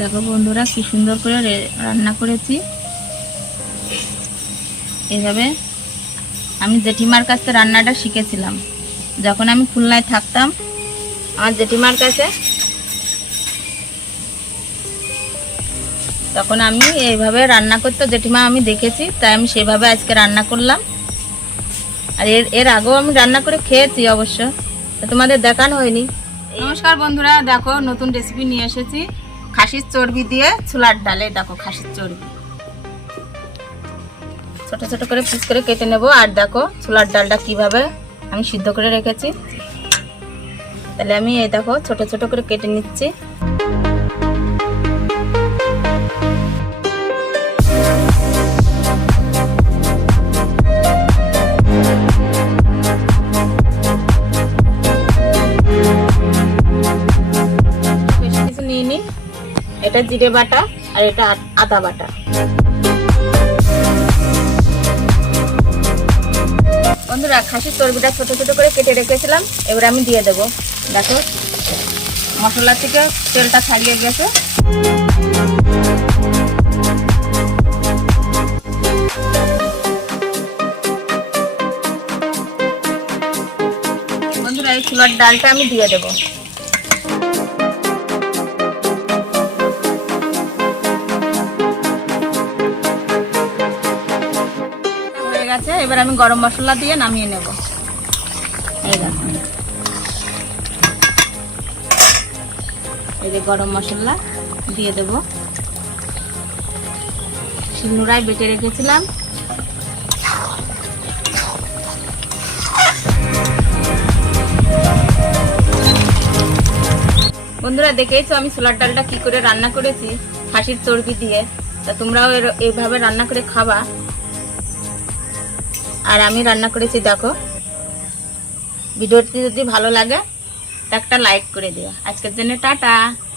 দেখো বন্ধুরা কি সুন্দর করে রান্না করেছি। এইভাবে আমি জেঠিমার কাছে রান্নাটা শিখেছিলাম। যখন আমি খুলনায় থাকতাম, আমার জেঠিমার কাছে তখন আমি এইভাবে রান্না করতে জেঠিমা আমি দেখেছি, তাই আমি সেভাবে আজকে রান্না করলাম। আর এর এর আগেও আমি রান্না করে খেয়েছি অবশ্য। তোমাদের দেখানো হয়নি। নমস্কার বন্ধুরা, দেখো নতুন রেসিপি নিয়ে এসেছি। খাসির চর্বি দিয়ে ছোলার ডালে দেখো খাসির চর্বি। ছোট ছোট করে পিস করে কেটে নেব। আর দেখো ছোলার ডালটা কীভাবে আমি সিদ্ধ করে রেখেছি। তাহলে আমি এই দেখো ছোট ছোট করে কেটে নিচ্ছি। নিয়ে এটা জিরে বাটা আর এটা আদা বাটা। বন্ধুরা, খাসির চর্বিটা ছোট ছোট করে কেটে রেখেছিলাম, এবার আমি দিয়ে দেবো। দেখো, মশলা থেকে তেলটা ছাড়িয়ে গেছে। বন্ধুরা, এই ছোলার ডালটা আমি দিয়ে দেবো। গেছে, এবার আমি গরম মশলা দিয়ে নামিয়ে নেব। এই যে গরম মশলা দিয়ে দেব। শিলনোড়ায় বেটে রেখেছিলাম। বন্ধুরা, দেখেইছো আমি ছোলার ডালটা কি করে রান্না করেছি? খাসির চর্বি দিয়ে। তা তোমরাও এইভাবে রান্না করে খাবা। আর আমি রান্না করেছি, দেখো। ভিডিওটি যদি ভালো লাগে, একটা লাইক করে দিও। আজকের জন্য টাটা।